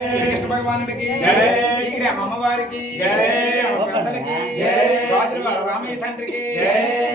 కృష్ణ భగవానుడికి అమ్మవారికి పెద్దలకి రాజుల రామయ్య తండ్రికి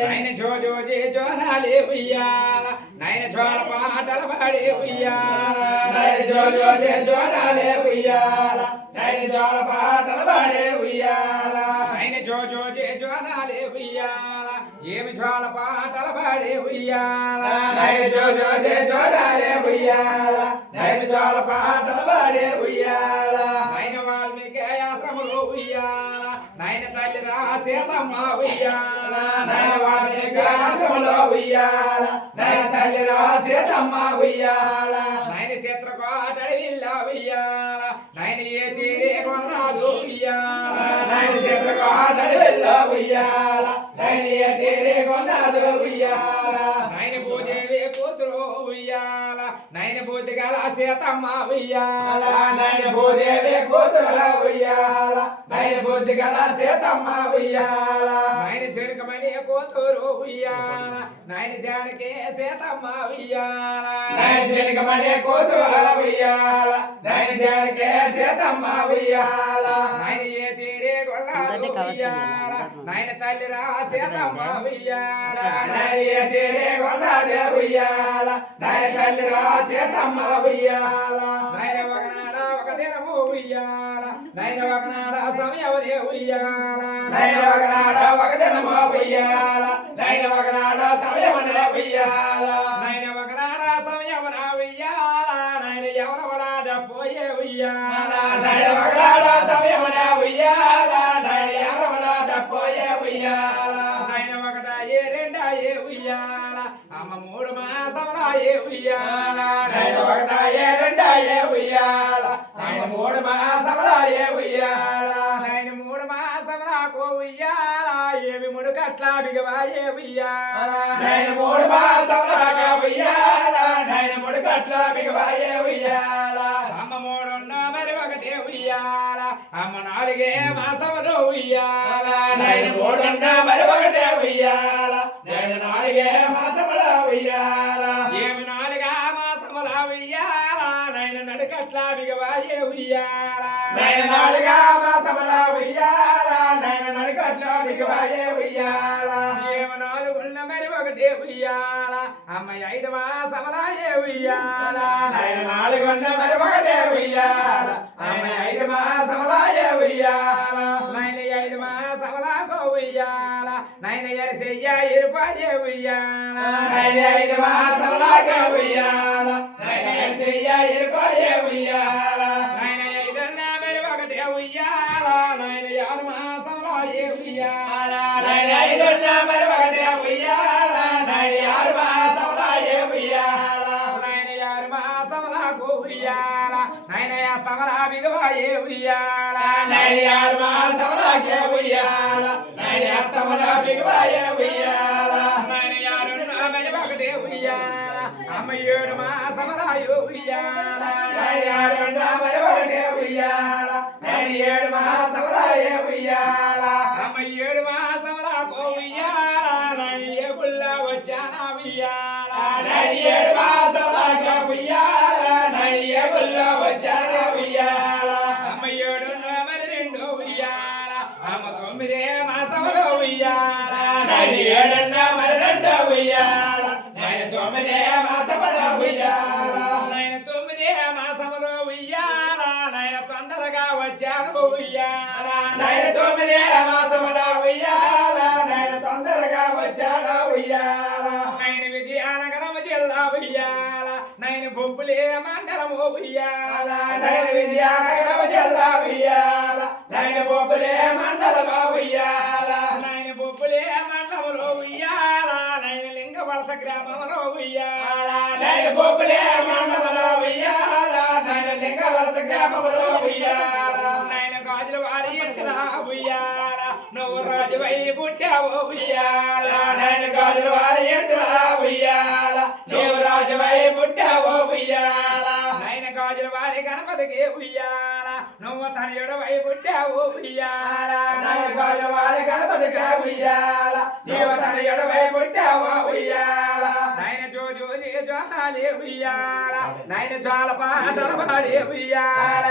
నాయన జో జో జే జోనాలే ఉయ్యాల నాయన జోల పాటల పాడే ఉయ్యాల నాయన జో జో జే జోనాలే ఉయ్యాల నాయన జోల పాటల పాడే ఉయ్యాల నాయన జో జో జే జోనాలే ఉయ్యాల ఏమి జోల పాటల పాడే ఉయ్యాల నాయన జో జో జే జోనాలే ఉయ్యాల నాయన జోల పాటల పాడే ఉయ్యాల నాయన వాల్మీకి ఆశ్రమంలో ఉయ్యాల నాయన తల్లి సీతమ్మ ఉయ్యాల నాయన వాల్మీకి ఆశ్రమంలో ఉయ్యాల నాయన తల్లి సీతమ్మ ఉయ్యాల నాయన చిత్రకోట అడవిల్ల ఉయ్యాల నాయన ఏ తీరే కొన్నాదు ఉయ్యాల నాయన చిత్రకోట అడవిల్ల ఉయ్యాల నాయన ఏ తీరే కొన్నాదు ఉయ్యాల నాయన భూదేవి కూతురు ఉయ్యాల నాయన బూతిగల సీతమ్మ ఉయ్యాల నాయన భూదేవి కూతురుల ఉయ్యాల నాయన బూతిగల సీతమ్మ ఉయ్యాల నాయన చెరుకమణి కూతురు ఉయ్యాల నాయన జానకి సీతమ్మ ఉయ్యాల నాయన చెరుకమణి కూతురుల ఉయ్యాల నాయన జానకి సీతమ్మ ఉయ్యాల నాయన ఏ తీరే గొల్లాలు ఉయ్యాల నాయన తల్లి సీతమ్మ ఉయ్యాల నాయన ఏ తీరే గొల్లాదే ఉయ్యాల నాయన తల్లి సీతమ్మ ఉయ్యాల నాయన ఒకనాడ ఒక దినము ఉయ్యాల నాయన ఒకనాడ సమయవనే ఉయ్యాల నాయన ఒకనాడ ఒక దినము ఉయ్యాల నాయన ఒకనాడ సమయవనే ఉయ్యాల నాయన ఒకనాడ సమయవన ఉయ్యాల నాయన ఎవరవరాడ పోయే ఉయ్యాల నాయన ఒకనాడ సమయవన ఉయ్యాల నాయన ఎవరవరాడ పోయే ఉయ్యాల నాయన ఒకటాయే రెండాయే ఉయ్యాల అమ్మ మూడు మాసములాయే ఉయ్యాల నాయన ఒకటాయే రెండాయే ఉయ్యాల నాయన మూడు మాసములాయే ఉయ్యాల నాయన మూడు మాసములకు ఉయ్యాల ఏమి ముడు కట్ల బిగవాయే ఉయ్యాల నాయన మూడు మాసములాక ఉయ్యాల నాయన ముడు కట్ల బిగవాయే ఉయ్యాల అమ్మ మూడున్న మరి ఒకటే ఉయ్యాల అమ్మ నాలుగే మాసములు ఉయ్యాల నాయన మూడున్న మరి ఒకటే ఉయ్యాల నాయన నాలుగే మాసముల ఉయ్యాల ఏమి నాలుగా మాసముల ఉయ్యాల నాయన నడుకట్ల బిగవాయే ఉయ్యాల నాయన నాలుగా మాసముల ఉయ్యాల నాయన నడుకట్ల బిగవాయే ఉయ్యాల ఏమి నాలుగున్న మరి ఒకటే ఉయ్యాల అమ్మ ఐదు మాసములాయే ఉయ్యాల నాయన నాలుగున్న మరి ఒకటే ఉయ్యాల అమ్మ ఐదు మాసములాయే ఉయ్యాల నాయన ఐదు మాసములకు ఉయ్యాల నాయన ఎరసయ్య ఇరుపాడే ఉయ్యాల నాయన ఐదు మాసములాకే ఉయ్యాల నాయన ఎరసయ్య ఇరుపాడే ఉయ్యాల నాయన ఐదున్న మరి ఒకటే ఉయ్యాల నాయన ఆరు మాసములాయే ఉయ్యాల నాయన ఐదున్న మరి ఒకటే ఉయ్యాల నాయన ఆరు మాసములాయే ఉయ్యాల నాయన ఆరు మాసములకు ఉయ్యాల నాయన సమరా బిగవాయే ఉయ్యాల నాయన ఆరు మాసములాకే ఉయ్యాల నాయన సమరా బిగవాయే ఉయ్యాల నాయన ఆరున్న మరి ఒకటే ఉయ్యాల అమ్మ ఏడు మాసములాయే ఉయ్యాల నాయన ఆరున్న మరి ఒకటే ఉయ్యాల నాయన ఏడు మాసములాయే ఉయ్యాల అమ్మ ఏడు మాసములకు ఉయ్యాల నాయన ఏ గుల్ల వచ్చాన ఉయ్యాల నాయన ఏడు మాసములాకే ఉయ్యాల నాయన ఏ గుల్ల వచ్చాన ఉయ్యాల అమ్మ ఏడున్న మరి రెండు ఉయ్యాల అమ్మ తొమ్మిదే మాసములు ఉయ్యాల నాయన ఏడున్న మరి రెండు ఉయ్యాల నాయన తొమ్మిదే మాసములు ఉయ్యాల నాయన తొమ్మిదే మాసములు ఉయ్యాల నాయన తొందరగా వచ్చాను ఉయ్యాల నాయన తొమ్మిదే మాసముల ఉయ్యాల నాయన తొందరగా వచ్చాను ఉయ్యాల నాయన విజయనగరం జిల్లా ఉయ్యాల నాయన బొబ్బులే మండలము ఉయ్యాల నాయన విజయనగరం జిల్లా ఉయ్యాల నాయన బొబ్బులే మండలము ఉయ్యాల నాయన బొబ్బులే మండలములో ఉయ్యాల నాయన లింగ వలస గ్రామంలో ఉయ్యాల నాయన బొబ్బులే మండలంలో ఉయ్యాల నాయన లింగ వలస గ్రామంలో ఉయ్యాల నాయన గాజుల వారి ఇంటిన ఉయ్యాల నువ్వు రాజువై పుట్టావు ఉయ్యాల నాయన గాజుల వారి ఇంటిన ఉయ్యాల నువ్వు రాజువై పుట్టావు ఉయ్యాల నాయన గాజుల వారి గణపతికి ఉయ్యాల నువ్వు తనయుడవై పుట్టావు ఉయ్యాల నాయన గాజుల వారి గణపతికి ఉయ్యాల నువ్వు తనయుడవై పుట్టావు ఉయ్యాల నాయన జోజోజి జోతాలే ఉయ్యాల నాయన జ్వాల పాటల పాడే ఉయ్యాల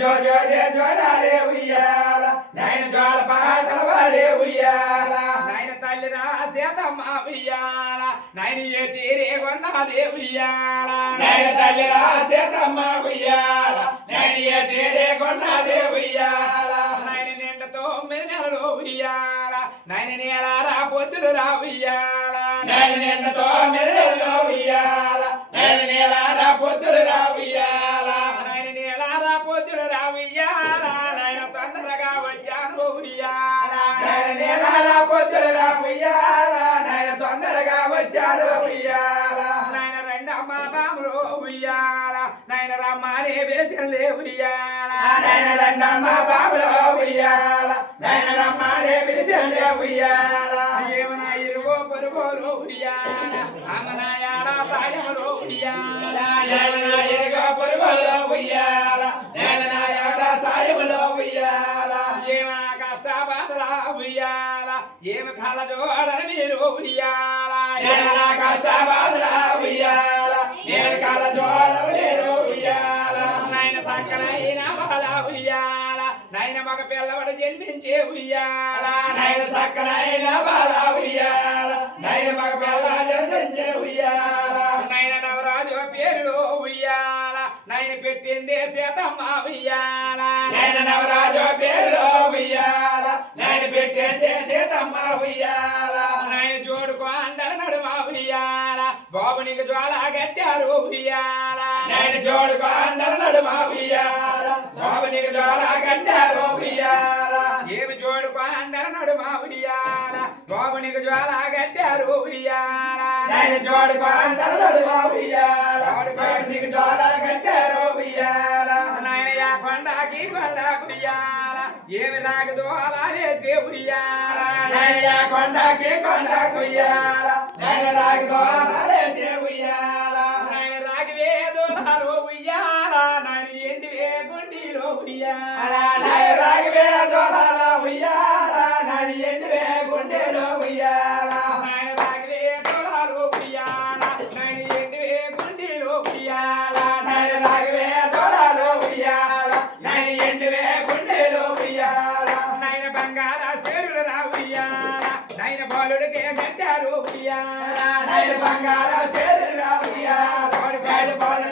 జోజోజే జోలాలే ఉయ్యాల నాయన జోల పాటల వాడే ఉయ్యాల నాయన తల్లి రా సీతమ్మ ఉయ్యాల నాయన ఏ తీరే కొన్నాదే ఉయ్యాల నాయన తల్లి రా సీతమ్మ ఉయ్యాల నాయన ఏ తీరే కొన్నాదే ఉయ్యాల నాయన నిండ 9 నెలలు ఉయ్యాల నాయన నేలారా పొద్దులు రా ఉయ్యాల నాయన నిండ 9 నెలలు ఉయ్యాల నాయన నేలారా పొద్దులు రా ఉయ్యాల నాయన నేలారా పొద్దులు రా ఉయ్యాల నాయన తొందరగా వచ్చాను ఉయ్యాల నాయన నేలారా పొద్దులు రా ఉయ్యాల నాయన తొందరగా వచ్చాను ఉయ్యాల నాయన రెండమ్మ బాములు ఉయ్యాల నాయన రమ్మనే వేసలే ఉయ్యాల నాయన రెండమ్మ బాబులో ఉయ్యాల నాయన రమ్మనే పిలిచిండే ఉయ్యాల ఏమన్నా ఇరుగో పొరుగోలు ఉయ్యాల అమ్మనాయాల సాయములు ఉయ్యాల నాయన ఎరుగో పొరుగులో ఉయ్యాల నాయన యాడ సాయములో ఉయ్యాల ఏమన్నా కష్టబాధల ఉయ్యాల ఏమి కళ్ళ జోడని మీరు ఉయ్యాల నాయన కష్టబాధల ఉయ్యాల నేను కాల జోడవు నేను ఉయ్యాల నాయన సక్కనైన బాల ఉయ్యాల నాయన మగ పిల్లవాడు జన్మించే ఉయ్యాల నాయన సక్కనైన బాల ఉయ్యాల నాయన మగ పిల్ల జన్మించే ఉయ్యాల నాయన నవరాజు పేరు ఉయ్యాల నాయన పెట్టిందే సీతమ్మ ఉయ్యాల నాయన నవరాజు పేరులో ఉయ్యాల నాయన పెట్టే సీతమ్మ ఉయ్యాల నాయన జోడుకో అండల నడుమ ఉయ్యాల బాబునికి జ్వాల గట్టారు ఉయ్యాల నాయన జోడుకో అండల నడుమ ఉయ్యాల బాబునికి జోల గట్టారు ఉయ్యాల ఏమి జోడుకో అండల నడుమ ఉయ్యాల బాబునికి జ్వాల గట్టారు ఉయ్యాల నాయన జోడుకో అండల నడుమ ఉయ్యాల బాబునికి జోల గట్టారు ఉయ్యాల నాయన యా కొండకి కొండ ఉయ్యాల ఏమి రాగదో అలానేసే ఉయ్యాల నాయన కొండకి కొండ ఉయ్యాల నాయన రాగిదోలేసే ఉయ్యాల నాయన రాగివే దోలాలో ఉయ్యాల నాయన ఎండివే గుండీలో ఉయ్యాల నాయ రాగివే దోలాల ఉయ్యాల నాని ఎండివే గుండెలో ఉయ్యాల నాయన రాగివే దోలాలో ఉయ్యాల నాయన ఎండివే గుండీలో ఉయ్యాల నాయ రాగివే దోలాలో ఉయ్యాల నాని ఎండివే గుండెలో ఉయ్యాల నాయన బంగార చెరువుల రా ఉయ్యాల నాయన బాలుడికే కట్టారు ఉయ్యాల నాయ బంగార శరీర ఉయ్యాల నాయ బాలు